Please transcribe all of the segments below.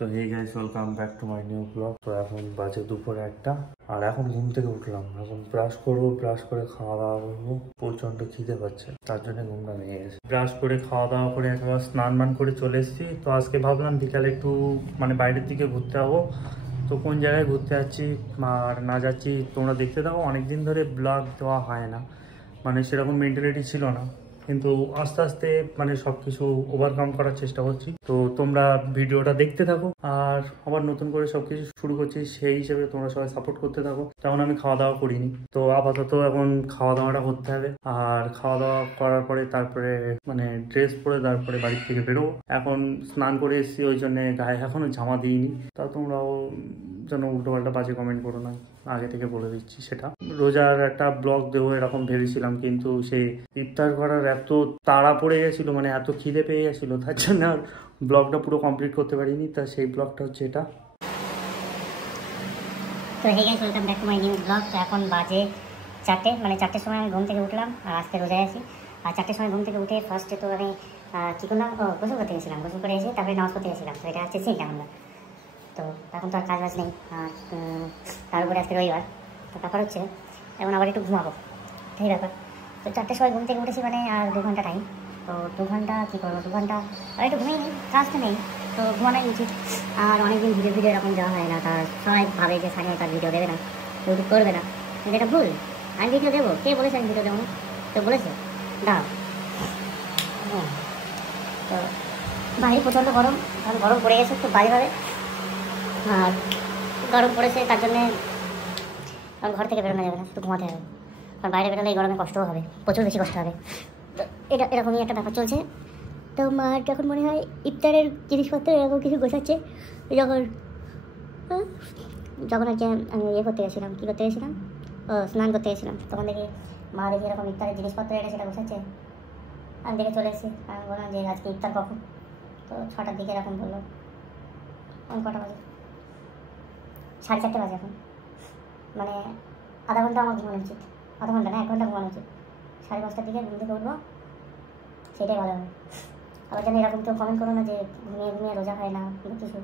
তো hey guys, welcome back to my new blog. তো এখন বাজে দুপুরে 1টা, আর এখন ঘুম থেকে উঠলাম। এখন ব্রাশ করবো, ব্রাশ করে খাওয়া দাওয়া করবো। প্রচন্ড খিদে পাচ্ছে, তার জন্য ঘুমটা ভেঙে গেছে। ব্রাশ করে খাওয়া দাওয়া করে একবার স্নান মান করে চলে এসেছি। তো আজকে ভাবলাম বিকালে একটু বাইরের দিকে ঘুরতে যাবো। তো কোন জায়গায় ঘুরতে যাচ্ছি আর না যাচ্ছি তোমরা দেখতে থাকো। অনেকদিন ধরে ব্লগ দেওয়া হয় না, সেরকম মেন্টালিটি ছিল না, কিন্তু আস্তে আস্তে সব কিছু ওভারকাম করার চেষ্টা করছি। তো তোমরা ভিডিওটা দেখতে থাকো, আর আবার নতুন করে সবকিছু শুরু করছি, সেই হিসেবে তোমরা সবাই সাপোর্ট করতে থাকো। তেমন আমি খাওয়া দাওয়া করিনি, তো আপাতত এখন খাওয়া দাওয়াটা করতে হবে। আর খাওয়া দাওয়া করার পরে তারপরে ড্রেস পরে তারপরে বাড়ির থেকে বেরোবো। এখন স্নান করে এসেছি, ওই জন্য গায়ে এখনো জামা দিইনি। তা তোমরাও যেন উল্টোপাল্টা বাজে কমেন্ট করো না, আগে থেকে বলে দিচ্ছি। সেটা রোজার একটা ব্লগ দেবো এরকম ভেবেছিলাম, কিন্তু সেই ইফতার করার এত তাড়া পড়ে গেছিলো, এত খিদে পেয়ে গেছিলো, তার জন্য আর ব্লগটা পুরো কমপ্লিট করতে পারিনি। তা সেই ব্লগটা হচ্ছে এটা। তো hey guys, welcome back to my new blog. তো এখন বাজে 4টে, 4টের সময় আমি ঘুম থেকে উঠলাম। আর আজকে রোজায় আছি। আর 4টের সময় ঘুম থেকে উঠে ফার্স্টে তো আমি কী করলাম, গোসল করতে গেছিলাম। গোসল করে এসে তারপরে নামাজ পড়তে গেছিলাম। তো এটা হচ্ছে চিন্তা আমরা। তো এখন তো আর কাজ বাজ নেই, আর তার উপরে আজকে রবিবার। তো ব্যাপার হচ্ছে এখন আবার একটু ঘুমাবো, এই ব্যাপার। তো 4টের সময় ঘুম থেকে উঠেছি, আর 2 ঘন্টা টাইম। তো 2 ঘন্টা কী করবো, 2 ঘন্টা আর একটু ঘুমিয়ে নিই, কাজ তো নেই, তো ঘুমানোই উচিত। আর অনেকদিন ভিডিও এরকম দেওয়া হয় না। তার সবাই ভাবে যে সানি তার ভিডিও দেবে না, ইউটিউব করবে না, কিন্তু এটা ভুল। আমি ভিডিও দেবো, কে বলেছে আমি ভিডিও দেবো না? তো বলেছে দাও। তো বাইরে প্রচণ্ড গরম, কারণ গরম পড়ে গেছে খুব বাজেভাবে। আর গরম পড়েছে, তার জন্যে ঘর থেকে বেরোনো যাবে না, শুধু ঘুমাতে হবে। কারণ বাইরে বেরোলে এই গরমে কষ্টও হবে, প্রচুর বেশি কষ্ট হবে। তো এটা এরকমই একটা ব্যাপার চলছে। তো মার যখন মনে হয় ইফতারের জিনিসপত্র এরকম কিছু গোছাচ্ছে, যখন আর কি আমি করতে গেছিলাম, কী করতে গেছিলাম, স্নান করতে গেছিলাম, তখন দেখি মা দেখি এরকম ইফতারের জিনিসপত্র এটা সেটা গোছাচ্ছে। আমি দেখে চলে এসেছি। আমি বললাম যে আজকে ইফতার কখন? তো 6টার দিকে এরকম বললো। এখন কটা বাজে? 4:30 বাজে এখন। আধা ঘন্টা আমার ঘুমানো উচিত, আধা ঘন্টা না 1 ঘন্টা ঘুমানো উচিত। 5:30টার দিকে ঘুম থেকে উঠবো, সেটাই ভালো হবে। আবার যেন এরকম কেউ কমেন্ট করো না যে ঘুমিয়ে রোজা হয় না কিছু।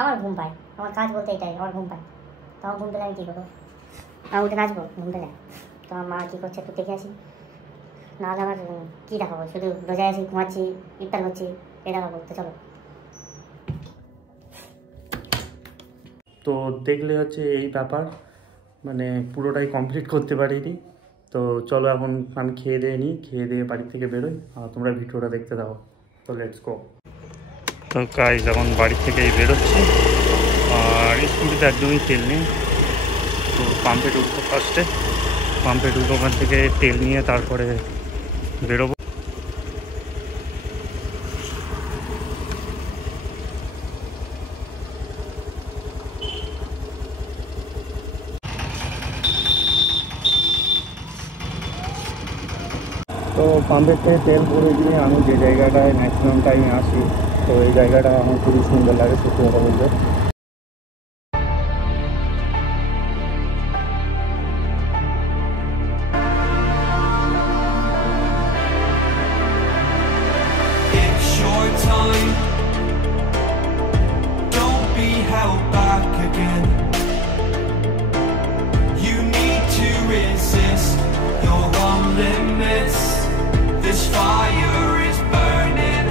আমার ঘুম পায়, আমার কাজ বলতে এটাই, আমার ঘুম পায়। তো আমার ঘুম পেলে আমি কী করবো? আমি উঠে নাচবো ঘুম পেলে? তো আমার মা কী করছে একটু দেখে আসি, নাহলে আমার কী দেখাবো? শুধু রোজায় আছি, ঘুমাচ্ছি, ইফতার করছি, এটা দেখাবো। তো চলো। তো দেখলে হচ্ছে এই ব্যাপার, পুরোটাই কমপ্লিট করতে পারিনি। তো চলো এখন আমি খেয়ে দিয়ে নিই, খেয়ে দিয়ে বাড়ি থেকে বেরোই, আর তোমরা ভিডিওটা দেখতে দাও। তো লেটস গো। তো গাইস এখন বাড়ি থেকেই বেরোচ্ছি, আর স্কুটিতে একদমই তেল নেই। তো পাম্পে ঢুকবো, ফার্স্টে পাম্পে ঢুকবো, ওখান থেকে তেল নিয়ে তারপরে বেরোবো। তো পাম্পের থেকে তেল ভরে দিয়ে আমি যে জায়গাটায় ম্যাক্সিমাম টাইমে আসি, তো এই জায়গাটা আমার খুবই সুন্দর লাগে সত্যি কথা বলতে। This fire is burning.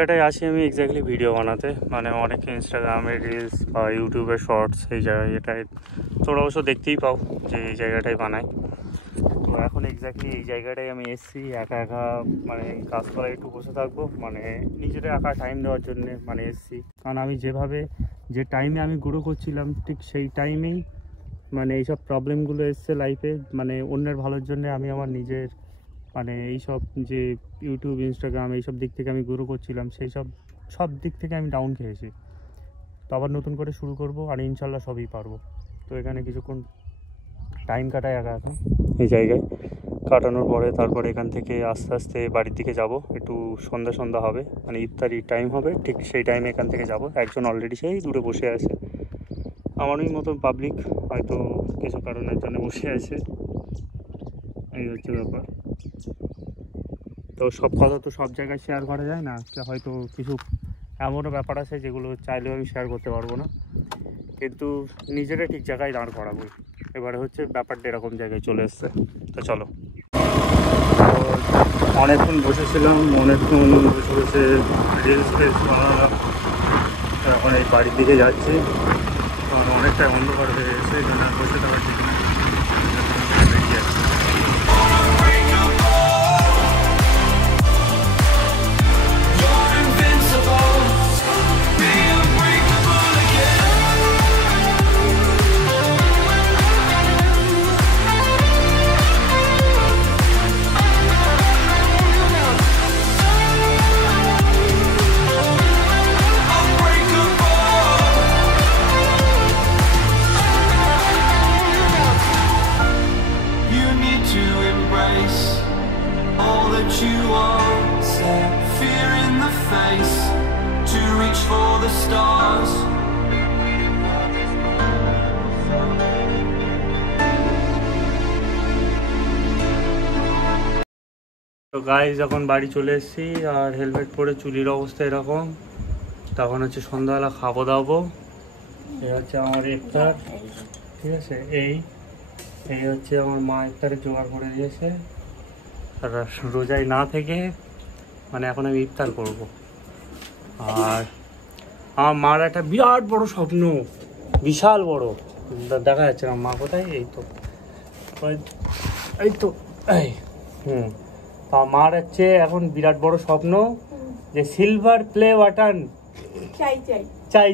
জায়গাটায় আছি আমি এক্স্যাক্টলি ভিডিও বানাতে, মানে অনেক ইনস্টাগ্রামে রিলস বা ইউটিউবে শর্টস এই জায়গাটায় তোমরা অবশ্য দেখতেই পাও যে এই জায়গাটায় বানাই। তো এখন এক্স্যাক্টলি এই জায়গাটায় আমি এসেছি একা একা, মানে গাছতলায় একটু বসে থাকবো, মানে নিজের একা টাইম দেওয়ার জন্যে মানে এসেছি। কারণ আমি যে টাইমে আমি গ্রো করছিলাম ঠিক সেই টাইমেই মানে এইসব প্রবলেমগুলো এসছে লাইফে, মানে অন্যের ভালোর জন্য আমি আমার নিজের মানে এইসব যে ইউটিউব ইনস্টাগ্রাম এইসব দিক থেকে আমি গ্রো করছিলাম সেই সব দিক থেকে আমি ডাউন খেয়েছি। তো আবার নতুন করে শুরু করব আর ইনশাল্লাহ সবই পারবো। তো এখানে কিছুক্ষণ টাইম কাটাই একা এখন এই জায়গায়, কাটানোর পরে তারপরে এখান থেকে আস্তে আস্তে বাড়ির দিকে যাব। একটু সন্ধ্যা হবে, মানে ইফতারি টাইম হবে, ঠিক সেই টাইমে এখান থেকে যাব। একজন অলরেডি সেই দূরে বসে আছে, আমারই মতো পাবলিক, হয়তো কিছু কারণের জন্য বসে আছে। এই হচ্ছে ব্যাপার। তো সব কথা তো সব জায়গায় শেয়ার করা যায় না, হয়তো কিছু এমনও ব্যাপার আছে যেগুলো চাইলেও আমি শেয়ার করতে পারবো না, কিন্তু নিজেরা ঠিক জায়গায় দাঁড় করাবো। এবারে হচ্ছে ব্যাপারটা এরকম জায়গায় চলে এসছে। তো চলো, অনেকক্ষণ বসেছিলাম, অনেকক্ষণ বসে বসে রিলস বানালাম, এখন এই বাড়ির দিকে যাচ্ছি। কারণ অনেকটাই অন্ধকার হয়ে গেছে, এই জন্য বসে থাকার ঠিক না, বেরিয়ে যাচ্ছি। All that you want, set fear in the face to reach for the stars. তো গাইজ এখন বাড়ি চলে এসেছি, আর হেলমেট পরে চুলির অবস্থা এরকম। তখন হচ্ছে সন্ধ্যাবেলা খাবো দাবো, এই হচ্ছে আমার ইফতার, ঠিক আছে। এই হচ্ছে আমার মা ইফতারে জোগাড় করে দিয়েছে, আর রোজায় না থেকে মানে এখন আমি ইফতার করবো। আর আমার মার একটা বিরাট বড় স্বপ্ন, বিশাল বড়, দেখা যাচ্ছে না মা কোথায়, এই তো আমার হচ্ছে এখন বিরাট বড় স্বপ্ন যে সিলভার প্লে বাটন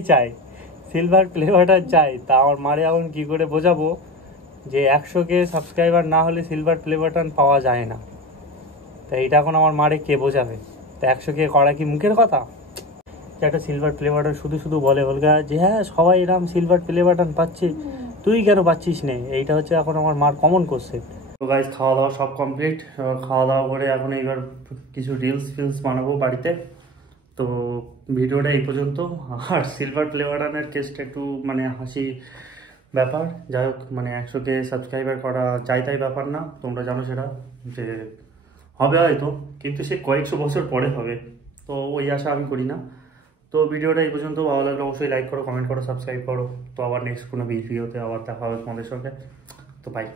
চাই সিলভার প্লে বাটন চাই। তা আমার মারে এখন কি করে বোঝাবো যে 100K সাবস্ক্রাইবার না হলে সিলভার প্লে বাটন পাওয়া যায় না। তা এইটা এখন আমার মারে কে বোঝাবে? তা 100K করা কি মুখের কথা? যে একটা সিলভার প্লে বাটন শুধু বলে যে হ্যাঁ সবাই এরকম সিলভার প্লে বাটন পাচ্ছে, তুই কেন পাচ্ছিস নে? এইটা হচ্ছে এখন আমার মার কমন কোশ্চেন। তো গাইজ খাওয়া দাওয়া সব কমপ্লিট, খাওয়া দাওয়া করে এখন এইবার কিছু রিলস বানাবো বাড়িতে। তো ভিডিওটা এই পর্যন্ত। আর সিলভার প্লে বাটনের কেসটা একটু মানে হাসি ব্যাপার, যাই হোক, মানে 100K সাবস্ক্রাইবার করা যাই তাই ব্যাপার না, তোমরা জানো সেটা, যে হবে হয়তো, কিন্তু সে কয়েকশো বছর পরে হবে, তো ওই আশা আমি করি না। তো ভিডিওটা এই পর্যন্ত, ভালো লাগলে অবশ্যই লাইক করো, কমেন্ট করো, সাবস্ক্রাইব করো। তো আবার নেক্সট কোনো ভিডিওতে আবার দেখা হবে তোমাদের সঙ্গে। তো বাই।